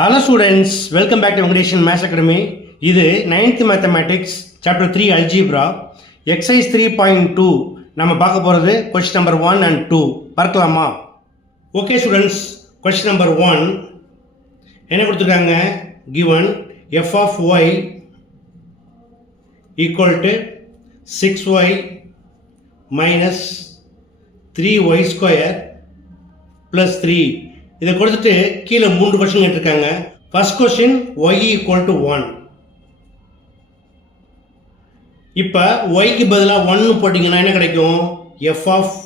Hello students, welcome back to Vengadeshan Maths Academy. இது 9th Mathematics Chapter 3 Algebra Exercise 3.2 நம்ம பார்க்க போகிறது question number 1 and 2 பார்க்கலாமா? Okay students, question number 1 என்ன கொடுத்துருக்காங்க? Given f of y equal to 6y minus 3y square plus 3. இதை கொடுத்துட்டு கீழே 3 கொஸ்டின் கேட்டிருக்காங்க. First question y equal to 1. இப்போ yக்கு பதிலாக 1 போட்டிங்கன்னா என்ன கிடைக்கும்? f of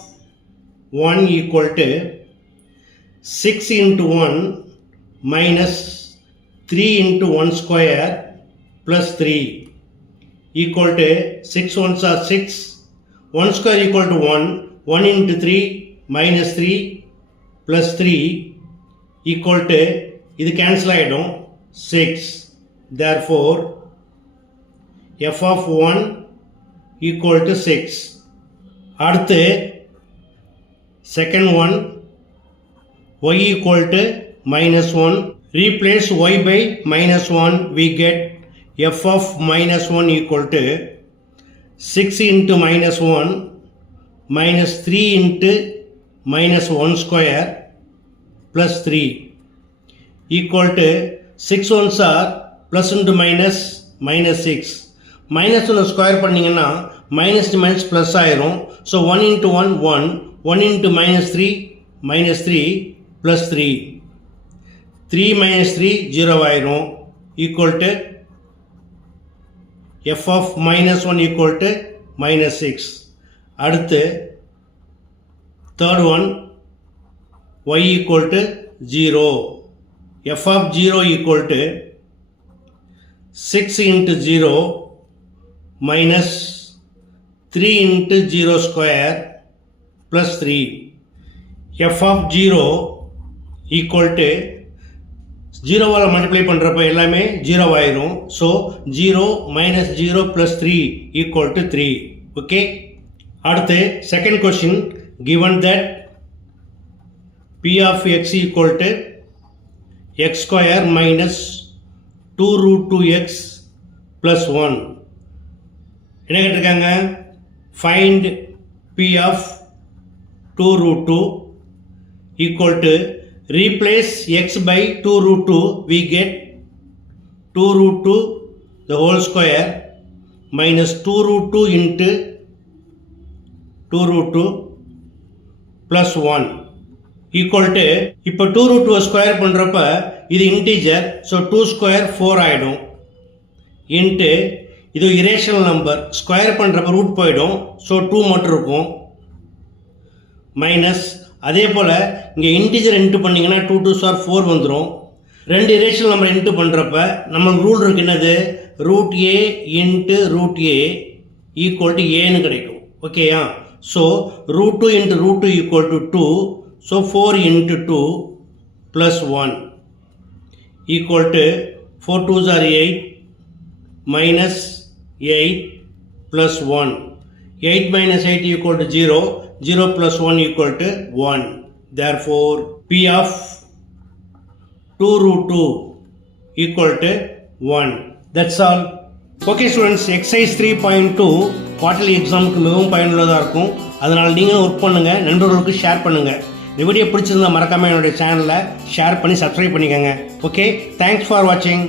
1 equal to 6 into 1 minus 3 into 1 square plus 3 equal to 6 ones are 6, 1 square equal to 1, 1 into 3 minus 3 plus 3 equal to இது cancel ஆயிடும் 6. Therefore f of 1 equal to 6. அடுத்து second one y equal to minus 1. Replace y by minus 1. We get f of minus 1 equal to 6 into minus 1 minus 3 into minus 1 square plus 3 equal to 6 ones are plus into minus minus 6. Minus 1 square பண்ணிங்கன்னா minus to minus plus ஆயிரும். So 1 into 1 1, 1 into minus 3 plus 3. 3 minus 3 0 ஆயிரும் equal to f of minus 1 equal to minus 6. அடுத்து third one y equal to 0. f of 0 equal to 6 into 0 minus 3 into 0 square plus 3. f of 0 equal to 0 வால multiply பண்ணுறப்ப எல்லாமே 0 ஆயிரும். So 0 minus 0 plus 3 equal to 3. Okay, அடுத்து second question. given that p of x equal to x square minus 2 root 2x plus 1. என்ன கேட்டிருக்காங்க? find p of 2 root 2 equal to replace x by 2 root 2. We get 2 root 2 the whole square minus 2 root 2 into 2 root 2 plus 1 equal to, இப்போ 2 root 2 ஸ்கொயர் பண்ணுறப்ப இது integer, so 2 ஸ்கொயர் 4 ஆகிடும். இன்ட்டு இது irrational number, square பண்ணுறப்ப ரூட் போயிடும், ஸோ 2 மட்டும் இருக்கும். மைனஸ் அதே போல் இங்கே இன்டீஜர் இன்ட்டு பண்ணிங்கன்னா 2 2s are 4 வந்துடும். ரெண்டு இரேஷனல் நம்பர் இன்ட்டு பண்ணுறப்ப நம்மளுக்கு ரூல் இருக்கு, என்னது? Root a into root a equal to ஏன்னு கிடைக்கும். ஓகேயா? So root 2 into root 2 equal to 2. So 4 into 2 plus 1 equal to 4 2s are 8 minus 8 plus 1. 8 minus 8 equal to 0. 0 plus 1 equal to 1. Therefore p of 2 root 2 equal to 1. That's all. Okay students, exercise 3.2 குவார்டர்லி எக்ஸாமுக்கு மிகவும் பயனுள்ளதாக இருக்கும். அதனால் நீங்களும் ஒர்க் பண்ணுங்கள், நண்பர்களுக்கு ஷேர் பண்ணுங்கள். இந்த வீடியோ பிடிச்சிருந்தா மறக்காமல் என்னுடைய சேனலை ஷேர் பண்ணி சப்ஸ்கிரைப் பண்ணிக்கோங்க. ஓகே, தேங்க்ஸ் ஃபார் வாட்சிங்.